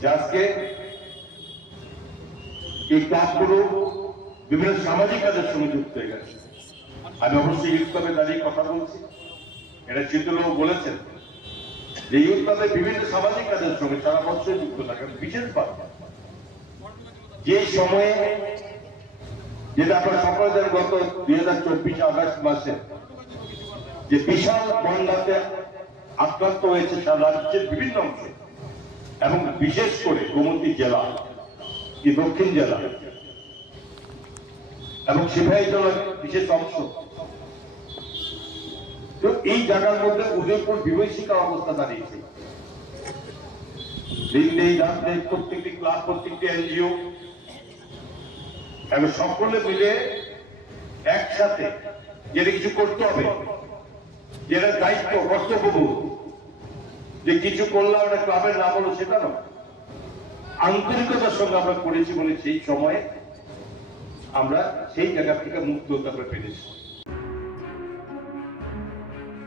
যে আজকে এই ক্লাবগুলো বিভিন্ন সামাজিক কাজের সঙ্গে যুক্ত হয়ে গেছে। আমি অবশ্যই ইউথ ক্লাবে দাঁড়িয়ে কথা বলছি, এটা চিত্রলোক বলেছেন যে ইউথ ক্লাবে বিভিন্ন সামাজিক কাজের সঙ্গে সারা বছর যুক্ত থাকে। বিশেষভাবে যে সময়ে, যেটা আপনার সকলে জানেন, গত 2024 আগস্ট মাসে যে বিশাল বন্যাতে আক্রান্ত হয়েছে সারা রাজ্যের বিভিন্ন অংশ, এবং বিশেষ করে গোমতী জেলা, এই দক্ষিণ জেলা এবং সিপাহীজলার বিশেষ অংশ, তো এই জায়গার মধ্যে উদয়পুর বিভীষিকার অবস্থা দাঁড়িয়েছে। দিন নেই রাত নেই, প্রত্যেকটি ক্লাব, প্রত্যেকটি এনজিও এবং সকলে মিলে একসাথে যেটা কিছু করতে হবে, যেটা দায়িত্ব কর্তব্যবোধ, যে কিছু করলাম একটা ক্লাবের নাম হলো সেটা নয়, আন্তরিকতার সঙ্গে আমরা করেছি বলে সেই সময়ে আমরা সেই জায়গা থেকে মুক্ত হতে পেরেছি।